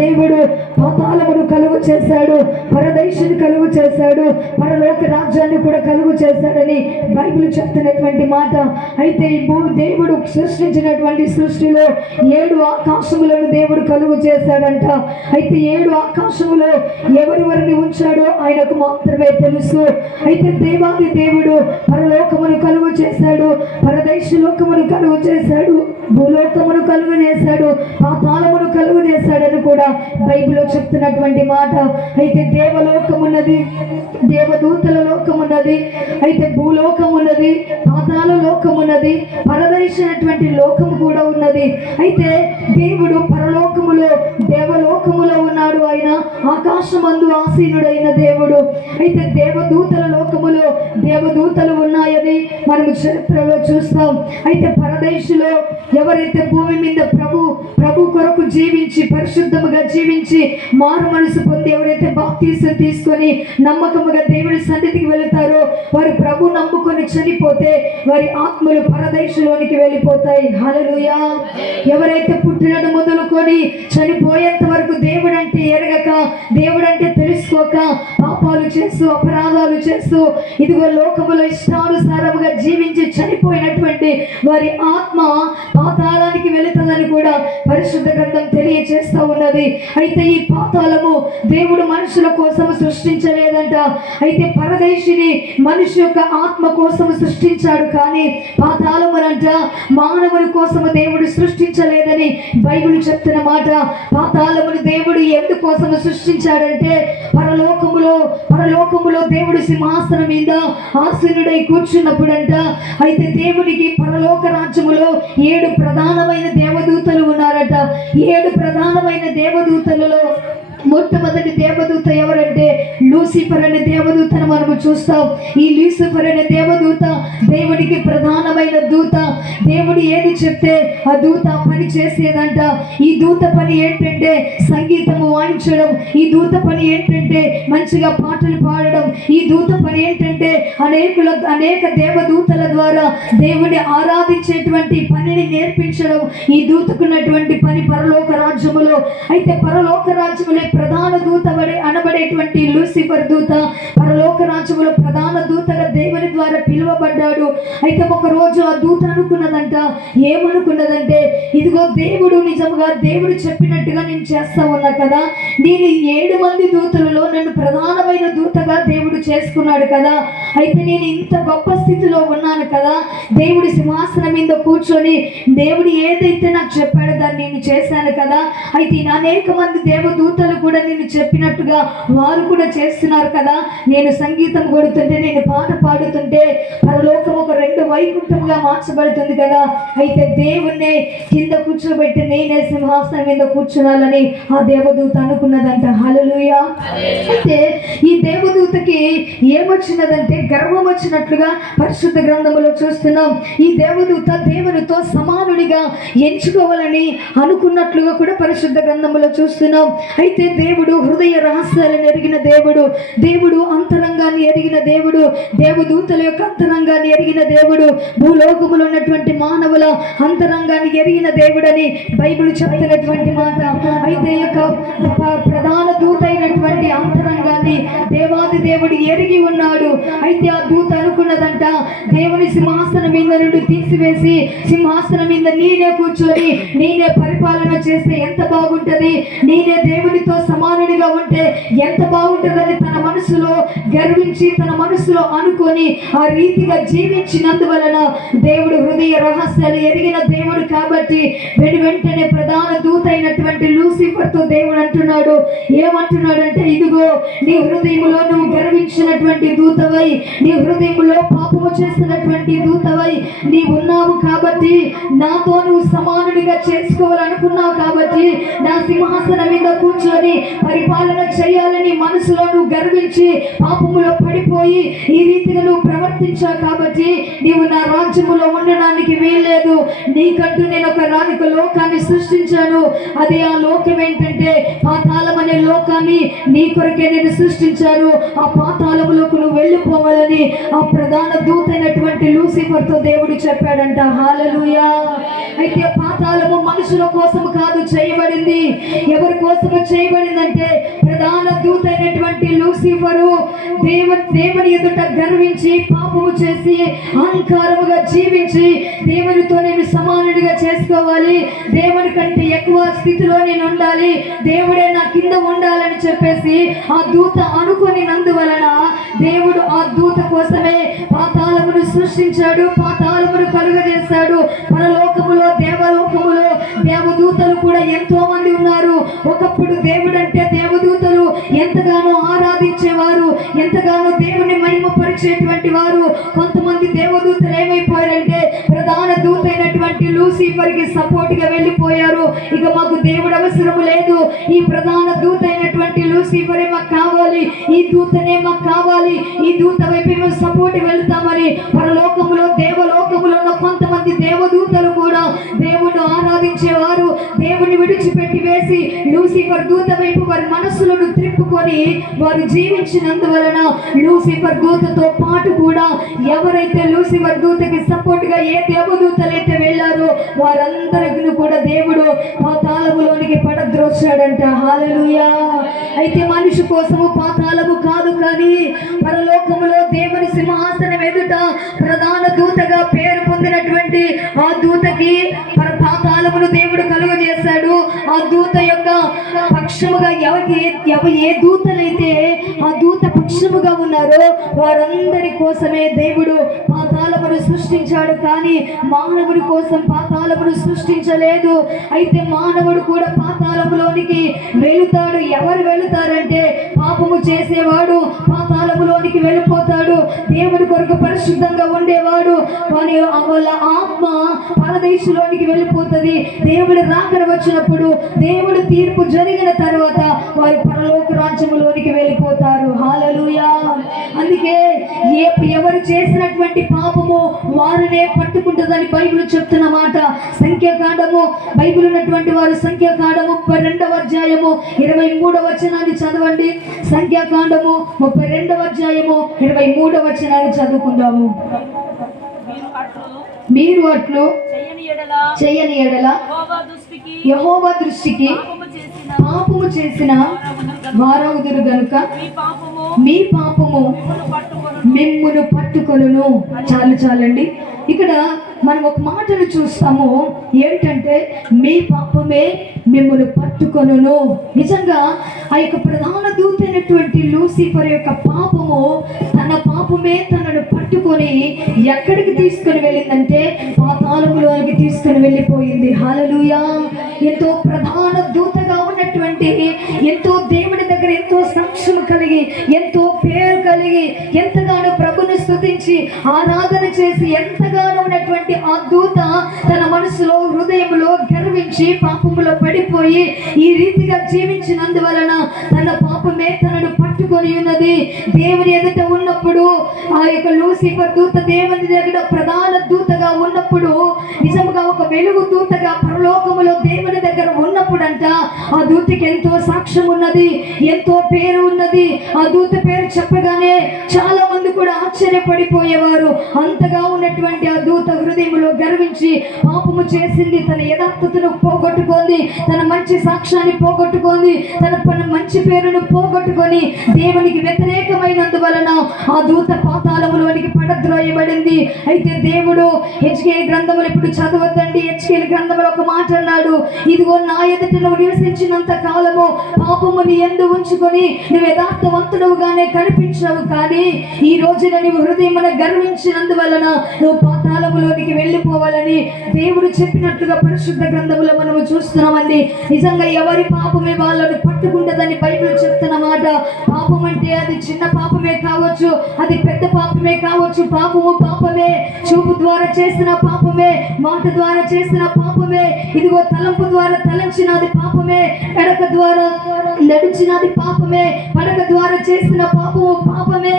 దేవుడు పాతాళమును కలుగు చేశాడు, పరదేశుని కలుగు చేశాడు, పరలోక రాజ్యాన్ని కూడా కలుగు చేశాడని బైబిల్ చెప్తున్నటువంటి మాట. అయితే ఈ దేవుడు సృష్టించినటువంటి సృష్టిలో 7 ఆకాశములను దేవుడు కలుగు చేశాడంట. అయితే 7 ఆకాశములో ఎవరెవరిని ఉంచాడో ఆయనకు మాత్రమే తెలుసు. అయితే దేవాది దేవుడు పరలోకమును కలుగు చేశాడు, పరదేశ లోకమును కలుగు చేశాడు, భూలోకమును కలుగు చేశాడు, పాతాళమును కలుగు చేశాడని కూడా బైబిల్లో చెప్తున్నటువంటి మాట. అయితే దేవలోకం ఉన్నది, దేవదూతల లోకం ఉన్నది, అయితే భూలోకం ఉన్నది, పాతాళ లోకం ఉన్నది, పరదేశమైనటువంటి లోకము కూడా ఉన్నది. అయితే దేవుడు పరలోకములో దేవలోకములో ఉన్నాడు, ఆయన ఆకాశమందు ఆసీనుడైన దేవుడు. అయితే దేవదూతల లోకములో దేవదూతలు ఉన్నాయని మనము చరిత్రలో చూస్తాం. అయితే పరదేశంలో ఎవరైతే భూమి మీద ప్రభు కొరకు జీవించి పరిశుద్ధముగా జీవించి మారు మనసు పొంది ఎవరైతే బాప్తీసం తీసుకొని నమ్మకముగా దేవుడి సన్నిధికి వెళతారో వారు ప్రభు నమ్ముకొని చనిపోతే వారి ఆత్మలు పరదేశంలోనికి వెళ్ళిపోతాయి. హల్లెలూయా. ఎవరైతే పుట్టినది మొదలుకొని చనిపోయేంత వరకు దేవుడంటే ఎరగక, దేవుడంటే తెలుసుకోక పాపాలు చేస్తూ అపరాధాలు చేస్తూ ఇదిగో లోకములో ఇష్టానుసారముగా జీవించి చనిపోయినటువంటి వారి ఆత్మ పాతాళానికి వెళుతుందని కూడా పరిశుద్ధ గ్రంథం తెలియచేస్తూ ఉన్నది. అయితే ఈ పాతాళము దేవుడు మనుషుల కోసం సృష్టించలేదంట. అయితే పరదేశిని మనిషి యొక్క ఆత్మ కోసం సృష్టించాడు, కానీ పాతాళమునంట మానవుని కోసం దేవుడు సృష్టించలేదని బైబిల్ చెప్తున్న మాట. పాతాళముని దేవుడు ఎందుకోసం సృష్టించాడంటే పరలోకములో దేవుడు సింహాసనం మీద ఆసీనుడై కూర్చున్నప్పుడంట. అయితే దేవునికి పరలోక రాజ్యములో 7 ప్రధానమైన దేవదూతలు ఉన్నారట. 7 ప్రధానమైన దేవదూతలలో మొట్టమొదటి దేవదూత ఎవరంటే లూసిఫర్ అనే దేవదూతను మనము చూస్తాం. ఈ లూసిఫర్ అనే దేవదూత దేవుడికి ప్రధానమైన దూత. దేవుడు ఏది చెప్తే ఆ దూత పని చేసేదంట. ఈ దూత పని ఏంటంటే సంగీతము వాయించడం, ఈ దూత పని ఏంటంటే మంచిగా పాటలు పాడడం, ఈ దూత పని ఏంటంటే అనేక దేవదూతల ద్వారా దేవుడిని ఆరాధించేటువంటి పనిని నేర్పించడం ఈ దూతకున్నటువంటి పని పరలోక రాజ్యములో. అయితే పరలోక రాజ్యములో ప్రధాన దూత అనబడేటువంటి లూసిఫర్ దూత పరలోక రాజ్యములో ప్రధాన దూతగా దేవుని ద్వారా పిలువబడ్డాడు. అయితే ఒక రోజు ఆ దూత అనుకున్నదంట, ఏమనుకున్నదంటే ఇదిగో దేవుడు నిజంగా దేవుడు చెప్పినట్టుగా నేను చేస్తా ఉన్నా కదా, నేను 7 మంది దూతలలో నన్ను ప్రధానమైన దూతగా దేవుడు చేసుకున్నాడు కదా, అయితే నేను ఇంత గొప్ప స్థితిలో ఉన్నాను కదా, దేవుడి సింహాసనం మీద కూర్చొని దేవుడు ఏదైతే నాకు చెప్పాడో దాన్ని నేను చేశాను కదా, అయితే అనేక మంది దేవదూతలు కూడా నేను చెప్పినట్టుగా వారు కూడా చేస్తున్నారు కదా, నేను సంగీతం కొడుతుంటే నేను పాట పాడుతుంటే పరలోకం ఒక 2 వైకుంఠముగా మార్చబడుతుంది కదా, అయితే దేవుణ్ణి కింద కూర్చోబెట్టి నేనే సింహాసనం మీద కూర్చున్నాలని ఆ దేవదూత అనుకున్నదంట. హల్లెలూయా. అయితే ఈ దేవదూతకి ఏమొచ్చినదంటే గర్వం వచ్చినట్లుగా పరిశుద్ధ గ్రంథములో చూస్తున్నాం. ఈ దేవదూత దేవునితో సమానుడిగా ఎంచుకోవాలని అనుకున్నట్లుగా కూడా పరిశుద్ధ గ్రంథములో చూస్తున్నాం. అయితే దేవుడు హృదయ రహస్యాలను ఎరిగిన దేవుడు, దేవుడు అంతరంగాన్ని ఎరిగిన దేవుడు, దేవదూతల యొక్క అంతరంగాన్ని ఎరిగిన దేవుడు, భూలోకములో ఉన్నటువంటి మానవుల అంతరంగాన్ని ఎరిగిన దేవుడని బైబిల్ చెప్తున్నటువంటి మాట. అయితే యొక్క ప్రధాన దూత అయినటువంటి అంతరంగాన్ని దేవాది దేవుడు ఎరిగి ఉన్నాడు. అయితే ఆ దూత అనుకున్నదంట, దేవుని సింహాసనం మీద నుండి తీసివేసి సింహాసనం మీద నేనే కూర్చొని నేనే పరిపాలన చేస్తే ఎంత బాగుంటది, నేనే దేవునితో సమానుడిగా ఉంటే ఎంత బాగుంటుందని తన మనసులో గర్వించి తన మనసులో అనుకొని ఆ రీతిగా జీవించినందువలన దేవుడు హృదయ రహస్యాలు ఎరిగిన దేవుడు కాబట్టి వెంటనే ప్రధాన దూత అయినటువంటి లూసిఫర్తో దేవుడు అంటున్నాడు, ఏమంటున్నాడంటే ఇదిగో నీ హృదయంలో నువ్వు గర్వించినటువంటి దూతవై, నీ హృదయంలో పాపము చేస్తున్నటువంటి దూతవై నీ ఉన్నావు కాబట్టి, నాతో నువ్వు సమానుడిగా చేసుకోవాలనుకున్నావు కాబట్టి, నా సింహాసనం మీద కూర్చొని పరిపాలన చేయాలని మనసులో నువ్వు గర్వించి పాపములో పడిపోయి ఈ రీతిగా నువ్వు ప్రవర్తించావు కాబట్టి నీవు నా రాజ్యములో ఉండడానికి వీల్లేదు. నీకంటూ నేను ఒక లోకాన్ని సృష్టించాను. అదే ఆ లోకం ఏంటంటే పాతాళం అనే లోకాన్ని నీ కొరకే నేను సృష్టించాను, ఆ పాతాళములోకి నువ్వు వెళ్ళిపోవాలని ఆ ప్రధాన దూత అయినటువంటి లూసిఫర్తో దేవుడు చెప్పాడంట. హల్లెలూయా. అయితే పాతాళము మనుషుల కోసం కాదు చేయబడింది. ఎవరి కోసము చేయబడిందంటే ప్రధాన దూత అయినటువంటి లూసిఫరు దేవుని ఎదుట గర్వించి పాపము చేసి అహంకారముగా జీవించి దేవునితో నేను సమానుడిగా చేసుకోవాలి, దేవుని కంటే ఎక్కువ స్థితిలో నేను ఉండాలి, దేవుడే నా కింద ఉండాలని చెప్పేసి ఆ దూత అనుకునినందువలన దేవుడు ఆ దూత కోసమే పాతాళమును సృష్టించాడు, పాతాళమును కలుగజేశాడు. పరలోకములో దేవలోకములో దేవదూతలు కూడా ఎంతో మంది ఉన్నారు. ఒకప్పుడు దేవుడంటే దేవదూతలు ఎంతగానో ఆరాధించేవారు, ఎంతగానో దేవుని మహిమ పరిచేటువంటి వారు. కొంతమంది దేవదూతలు ఏమైపోయారంటే ప్రధాన దూత అయినటువంటి లూసిఫర్ కి సపోర్ట్ గా వెళ్ళిపోయారు. ఇక మాకు దేవుడు అవసరం లేదు, ఈ ప్రధాన దూత అయినటువంటి లూసిఫరే మాకు కావాలి, ఈ దూతనే మాకు కావాలి, ఈ దూత వైపు మేము సపోర్ట్ వెళ్తామని పరలోకములో దేవలోకములో ఉన్న కొంతమంది దేవదూతలు కూడా దేవుడు ఆరాధించేవారు. దేవుని విడిచిపెట్టి వేసి లూసిఫర్ దూత వైపు వారి మనస్సులను త్రిప్పుకొని వారు జీవించినందువలన లూసిఫర్ దూతతో పాటు కూడా ఎవరైతే లూసిఫర్ దూతకి సపోర్ట్ గా ఏ దేవదూతలైతే వెళ్ళారో వారందరికీ కూడా దేవుడు పాతాళములోనికి పడద్రోశాడంట. హల్లెలూయా. అయితే మనిషి కోసము పాతాళము కాదు, కానీ పరలోకములో దేవుని సింహాసనం ఎదుట ప్రధాన దూతగా పేరు పొందినటువంటి ఆ దూతకి పాతాళమును దేవుడు కలుగజేశాడు. ఆ దూత యొక్క పక్షముగా ఏ దూతలైతే ఆ దూత పక్షముగా ఉన్నారో వారందరి కోసమే దేవుడు పాతాళమును సృష్టించాడు, కానీ మానవుడి కోసం పాతాళమును సృష్టించలేదు. అయితే మానవుడు కూడా పాతాళములోనికి వెళుతాడు. ఎవరు వెళుతారంటే పాపము చేసేవాడు పాతాళములోనికి వెళ్ళిపోతాడు. దేవుడి కొరకు పరిశుద్ధంగా ఉండేవాడు కానీ వాళ్ళ ఆత్మ పరదేశంలోనికి వెళ్ళిపోతుంది. దేవుడి రాకడ వచ్చినప్పుడు దేవుడి తీర్పు జరిగిన తర్వాత వారు పరలోక రాజ్యములోనికి వెళ్ళిపోతారు. హల్లెలూయా. అందుకే ఎవరు చేసినటువంటి పాపము వారినే పట్టుకుంటుందని బైబిల్ చెప్తున్న మాట. సంఖ్యాకాండము బైబిల్ ఉన్నటువంటి వారు సంఖ్యాకాండము 32వ అధ్యాయము 23వ వచనాన్ని చదవండి. సంఖ్యాకాండము 32వ అధ్యాయము 23వ వచనాన్ని చదువుకుందాము. మీరు అట్లు చేయని ఎడల యెహోవా దృష్టికి పాపము చేసిన వారవుదురు గనుక మీ పాపము మిమ్మును పట్టుకొనును. చాలండి. ఇక్కడ మనం ఒక మాటను చూస్తాము, ఏంటంటే మీ పాపమే మిమ్మును పట్టుకొనును. నిజంగా ఆ యొక్క ప్రధాన దూత అయినటువంటి లూసిఫర్ యొక్క పాపము తన పాపమే తనను పట్టుకొని ఎక్కడికి తీసుకొని వెళ్ళిందంటే పాతాళములోకి తీసుకొని వెళ్ళిపోయింది. హల్లెలూయా. ఎంతో ప్రధాన దూతగా ఉన్నటువంటి, ఎంతో దేవుని దగ్గర ఎంతో సాక్ష్యం కలిగి, ఎంతో పేరు కలిగి, ఎంతగానో ప్రభుని స్తుతించి ఆరాధన చేసి ఎంతగానో ఉన్నటువంటి ఆ దూత తన మనసులో హృదయంలో గర్వించి పాపములో పడిపోయి ఈ రీతిగా జీవించినందువలన తన పాపమే తనను పట్టుకొని ఉన్నది. దేవుని ఎదుట ఉన్నప్పుడు ఆ యొక్క లూసిఫర్ దూత దేవుని దగ్గర ప్రధాన దూతగా ఉన్నప్పుడు, నిజంగా ఒక వెలుగు దూతగా పరలోకములో దేవుని దగ్గర ఉన్నప్పుడంట ఆ దూతకి ఎంతో సాక్ష్యం ఉన్నది, ఎంతో పేరు ఉన్నది. ఆ దూత పేరు చెప్పగానే చాలా మంది కూడా ఆశ్చర్యపడిపోయేవారు. అంతగా ఉన్నటువంటి ఆ దూత హృదయంలో గర్వించి పాపము చేసింది, తన యథార్థతను పోగొట్టుకుంది, తన మంచి సాక్ష్యాన్ని పోగొట్టుకుంది, తన మంచి పేరును పోగొట్టుకొని దేవునికి వ్యతిరేకమైనందువలన ఆ దూత పాతాళములోనికి పడద్రోయబడింది. అయితే దేవుడు హెచ్కేల్ గ్రంథములు ఇప్పుడు చదవద్దండి, హెచ్కేల్ గ్రంథములు ఒక మాట అన్నాడు, ఇదిగో నా ఎదుట నువ్వు నివసించినంత కాలము పాపము నీ యందు ఉంచుకొని నువ్వు యథార్థవంతుడుగానే కనిపించావు, కానీ ఈ రోజున నీవు హృదయమున గర్వించినందువలన నువ్వు పాతాళములోనికి వెళ్ళిపోవాలని దేవుడు చెప్పినట్లుగా పరిశుద్ధ గ్రంథములో మనము చూస్తున్నామండి. నిజంగా ఎవరి పాపమే వాళ్ళని పట్టుకుంటుందని బైబిల్ చెప్తున్నమాట. పాపం అంటే అది చిన్న పాపమే కావచ్చు, అది పెద్ద పాపమే కావచ్చు. పాపము పాపమే. చూపు ద్వారా చేసిన పాపమే, మాట ద్వారా చేసిన పాపమే, ఇదిగో తలంపు ద్వారా తలంచినది పాపమే, నడక ద్వారా నడిచినది పాపమే, పడక ద్వారా చేసిన పాపము పాపమే.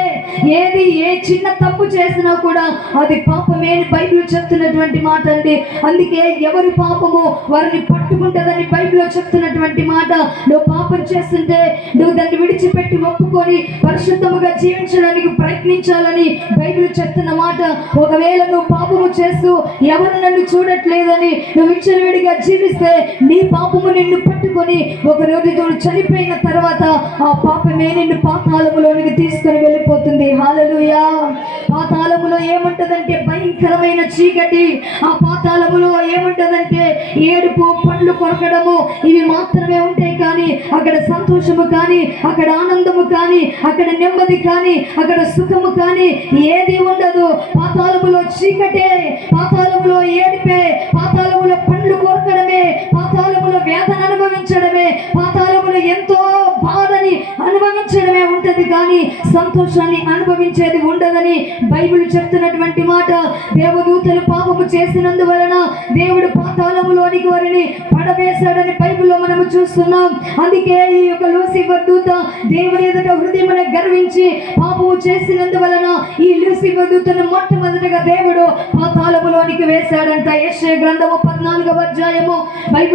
ఏది ఏ చిన్న తప్పు చేసినా కూడా అది పాపమే అని బైబిల్ చెప్తున్నటువంటి మాట అండి. అందుకే ఎవరి పాపము వారిని పట్టుకుంటుందని బైబిల్లో చెప్తున్నటువంటి మాట. నువ్వు పాపం చేస్తుంటే నువ్వు దాన్ని విడిచిపెట్టి ఒప్పుకొని పరిశుద్ధముగా జీవించడానికి ప్రయత్నించాలని బైబిల్ చెప్తున్న మాట. ఒకవేళ నువ్వు పాపము చేస్తూ ఎవరు నన్ను చూడట్లేదని నువ్వు విచ్చలవిడిగా జీవిస్తే నీ పాపము నిన్ను పట్టుకొని ఒకరోజు నువ్వు చనిపోయిన తర్వాత ఆ పాపమే నిన్ను పాతాళములోనికి తీసుకొని వెళ్ళిపోతుంది. హల్లెలూయా. పాతాళములో ఏముంటదంటే భయంకరమైన చీకటి. ఆ పాతాళములో ఏముంటదంటే ఏడుపు, పండ్లు కొరకడము, ఇవి మాత్రమే ఉంటాయి. కానీ అక్కడ సంతోషము కానీ, అక్కడ ఆనందము కానీ, అక్కడ నెమ్మది కానీ, అక్కడ సుఖము కానీ ఏది ఉండదు. పాతాళములో చీకటే, పాతాళములో ఏడిపే, పాతాళములో పండ్లు కొరకడమే, పాతాళములో వేదన అనుభవించడమే, పాతాళములో ఎంతో బాధని అనుభవించడమే ఉంటది. కానీ సంతోషాన్ని అనుభవించేది ఉండదని బైబిల్ చెప్తున్నటువంటి మాట. దేవదూతలు పాపము చేసినందువలన దేవుడు పాతాళములోనికి వారిని పడవేశాడని బైబిల్లో మనము చూస్తున్నాం. అందుకే ఈ యొక్క లూసిఫర్ దూత దేవుని ఎదుట హృదయమున గర్వించి పాపము చేసినందువలన ఈ లూసిఫర్ దూతను మొట్టమొదటిగా దేవుడు పాతాళములోనికి వేశాడంట. యెషయా గ్రంథము 14వ అధ్యాయము బైబిల్